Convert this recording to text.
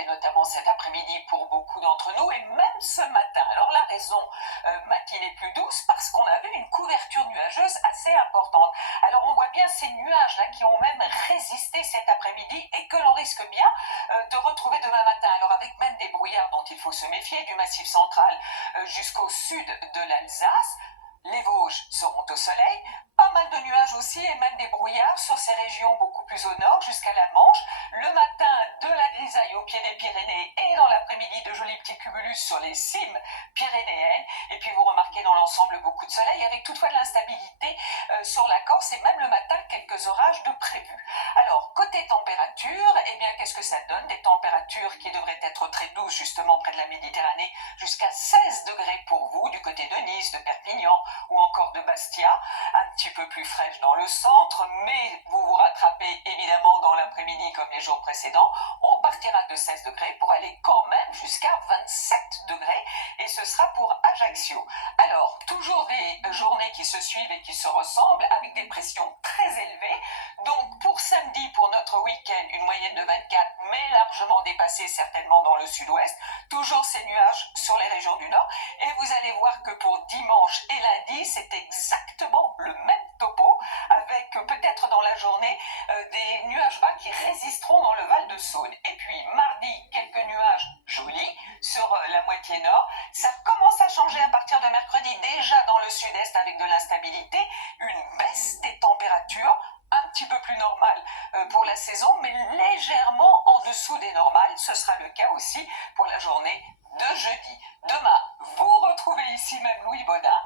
arriver notamment cet après-midi pour beaucoup d'entre nous et même ce matin. Alors la raison matinée plus douce parce qu'on avait une couverture nuageuse assez importante. Alors on voit bien ces nuages-là qui ont même résisté cet après-midi et que l'on risque bien de retrouver demain matin. Alors avec même des brouillards dont il faut se méfier du Massif central jusqu'au sud de l'Alsace. Les Vosges seront au soleil, pas mal de nuages aussi et même des brouillards sur ces régions beaucoup plus au nord jusqu'à la Manche. Le matin, de la grisaille au pied des Pyrénées et dans l'après-midi, de jolis petits cumulus sur les cimes pyrénéennes. Et puis vous remarquez dans l'ensemble beaucoup de soleil avec toutefois de l'instabilité sur la Corse et même le matin quelques orages de prévus. Alors côté température, eh bien qu'est-ce que ça donne? Des températures qui devraient être très douces justement près de la Méditerranée, jusqu'à 16 degrés pour vous du côté de Nice, de Perpignan ou encore de Bastia, un petit peu plus fraîche dans le centre, mais vous vous rattrapez évidemment dans l'après-midi comme les jours précédents. On partira de 16 degrés pour aller quand même jusqu'à 27 degrés et ce sera pour Ajaccio. Alors, toujours des journées qui se suivent et qui se ressemblent avec des pressions très élevées. Donc pour samedi, pour notre week-end, une moyenne de 24, mais largement dépassée certainement dans le sud-ouest. Toujours ces nuages sur les régions du nord. Et vous allez voir que pour dimanche et lundi, c'est exactement le même topo, avec peut-être dans la journée des nuages bas qui résisteront dans le Val-de-Saône. Et puis mardi, quelques nuages jolis sur la moitié nord. Ça commence à changer à partir de mercredi, déjà dans le sud-est avec de l'instabilité, une baisse des températures, un petit peu plus normale pour la saison, mais légèrement en dessous des normales. Ce sera le cas aussi pour la journée de jeudi. Demain, vous retrouvez ici même Louis Baudin